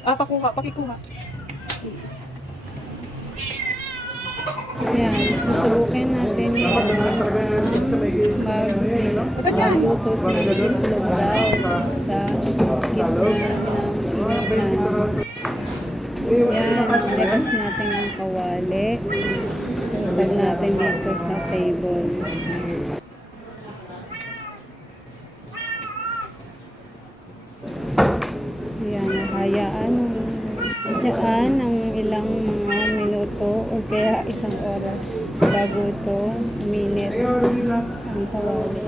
Ah, pakuha, pakikuha. Ayan, susubukin natin yung mag maglutos ng itlog daw sa gitna ng initan. Yan, labas natin ang kawali. Tag natin dito sa table. Yan, hayaan Diyan ang ilang mga minuto o kaya isang oras bago ito minute ang kawali.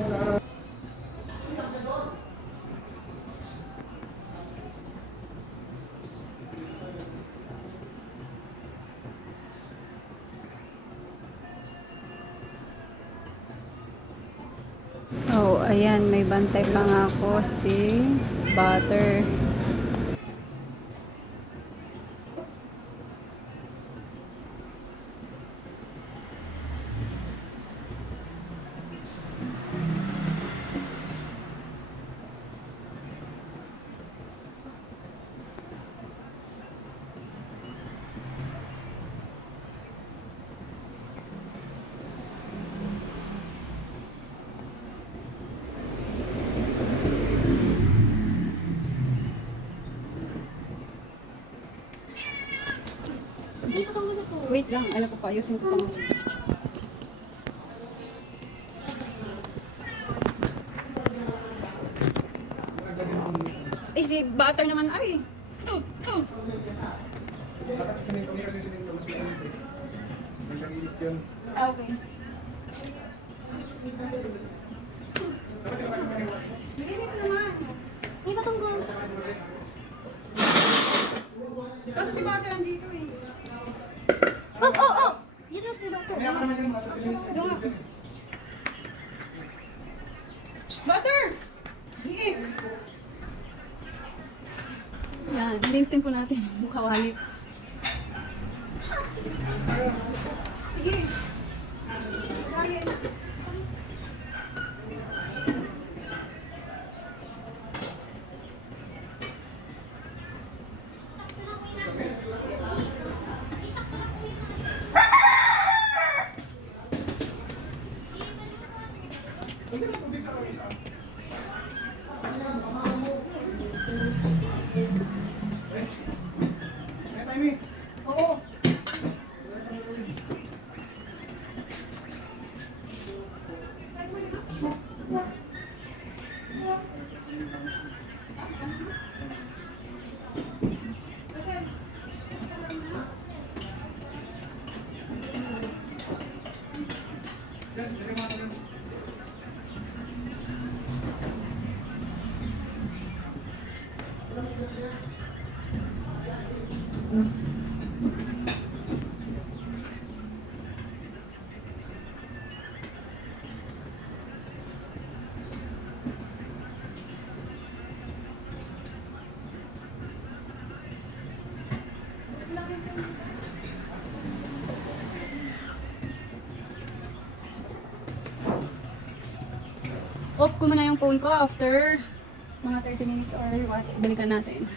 Oh, ayan, may bantay pa nga ako si Butter. Wait lang, ano ko pa, ayusin ko pa. Eh, si butter naman ay. Oh, okay. Linis naman. May patungkol. Kasi si butter andito eh. Oh, oh, oh! Yun ang si Doctor. Doon nga. Psst, butter! Iik! Yan, lintin po natin yung kawali. Sige. Kaya na. Oo. Off ko muna yung phone ko after mga 30 minutes or what. Balikan natin.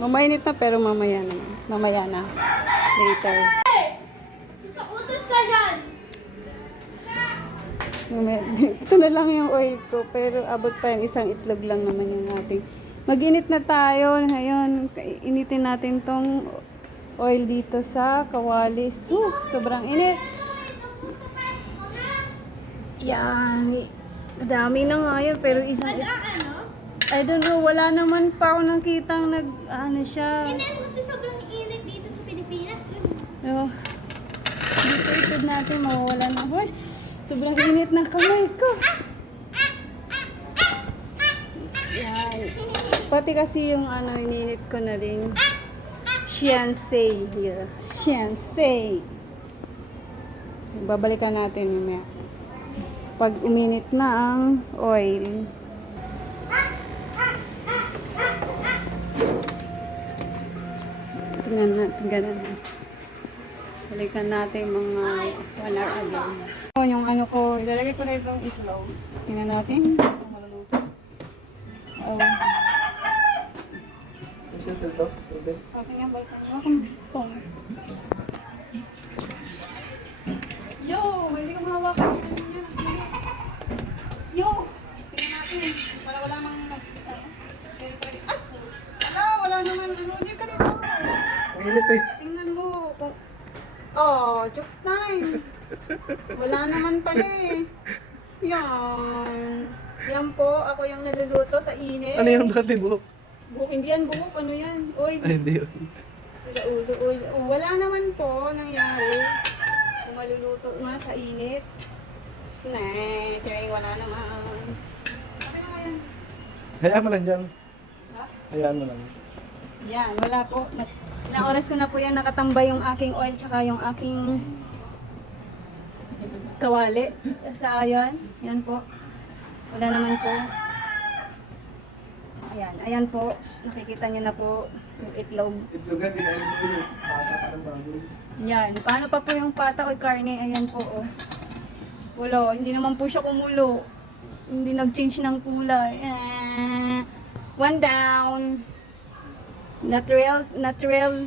Mamainit na pero mamaya na. Mamaya na. Later. Sa utos ka dyan! Mamaya- Ito na lang yung oil ko pero abot pa yan. Isang itlog lang naman yung ating. Mag-init na tayo. Ngayon, initin natin tong oil dito sa kawali. So, sobrang init. Yan. Madami na nga yan pero isang it-? I don't know, wala naman pa ako nakitang nag, ano siya. Hindi kasi sobrang init dito sa Pilipinas. Oh. Dito itod natin, mawawala na. Hoy, sobrang init ng kamay ko. Yan. Pati kasi yung ano, ininit ko na rin. Fiancé. Yeah. Fiancé. Babalikan natin mamaya. Pag uminit na ang oil. Tingnan natin, ganun. Balikan natin mga one hour. Oh, yung ano ko, ilalagay ko na itong itlog. Tingnan natin kung maluluto. Oh. Okay nga, balikan mo akong pong. Yo, hindi ko mahawakan. Yo, tingnan natin. Para wala mang nag... ano, Ah! Wala, wala naman. Ano, hindi ka dito. Tingnan mo. Kung... Oh, joke time. Wala naman pala eh. Yan. Yan po, ako yung naluluto sa init. Ano yung dati buhok? Buhok, hindi yan buhok. Ano yan? Uy, Ay, hindi sila ulo, ulo. Oh, wala naman po nangyari. Kung maluluto nga sa init. Nah, charing wala naman. Okay na nga yan. Hayaan mo lang dyan. Ha? Hayaan mo lang. Yan, wala po. Ilang oras ko na po yan nakatambay yung aking oil tsaka yung aking kawali sa ayan. Yan po. Wala naman po. Ayan, ayan po. Nakikita niyo na po yung itlog. Itlogan, dinayin mo yun. Pasa pa ng baboy. Yan. Paano pa po yung pata o karne? Ayan po, oh. Wala, hindi naman po siya kumulo. Hindi nag-change ng kulay. Eh, one down. Natural, natural,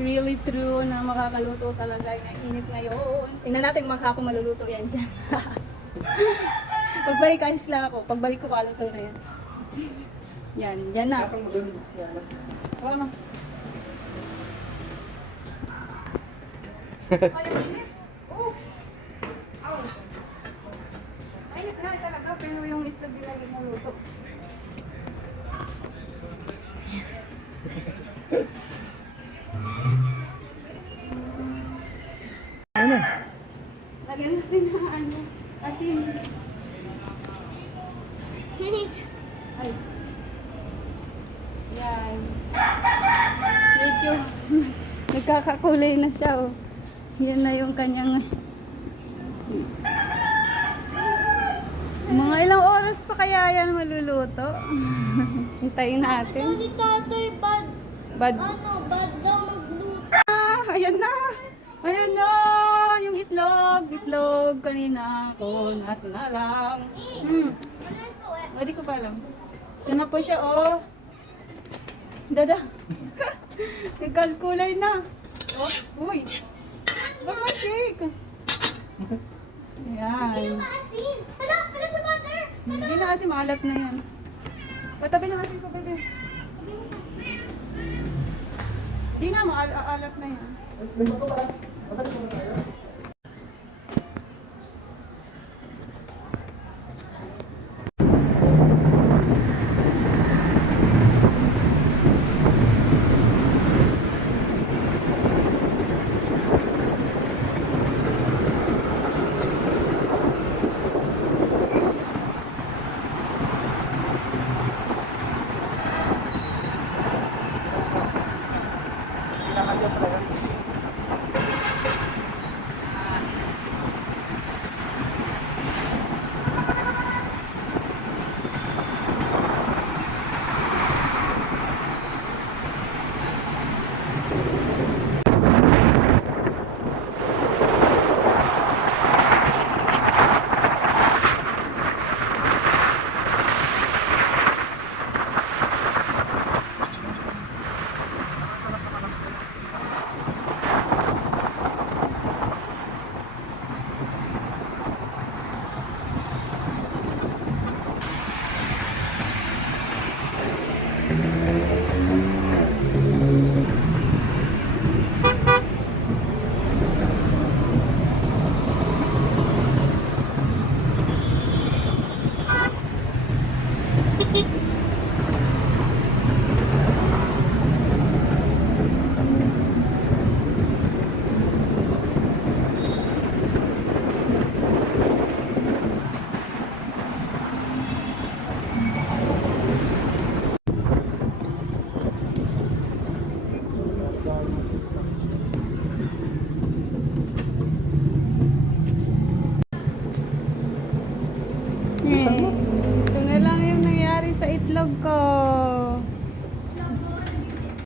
really true na makakaluto talaga na init ngayon. Tingnan natin maghapon maluluto yan dyan. Pagbalik ayos lang ako. Pagbalik ko kaluto na yan. Yan, yan na. Wala na. Ay, nga talaga, pero yung itlog yung lagi mo luto. Ano? Lagyan natin ng ano, asin. Ay. Yan. Medyo nagkakakulay na siya, oh. Yan na yung kanyang... Mga ilang oras pa kaya yan maluluto? Hintayin natin. Ni tatay, bad, Bad. ano, bad daw magluto. Ah, ayan na! Ayan na! Yung itlog! Itlog kanina ko. Nasa na lang. Hmm. Hindi ko pa alam. Ito na po siya, oh. Dada. Nagkalkulay na. Oh, uy. Ba't ma-shake? Yan. Maasin. Hala, hala sa butter. Hindi na kasi maalat na yan. Patabi na kasi ko, bebe. Hindi na, maalat na yan.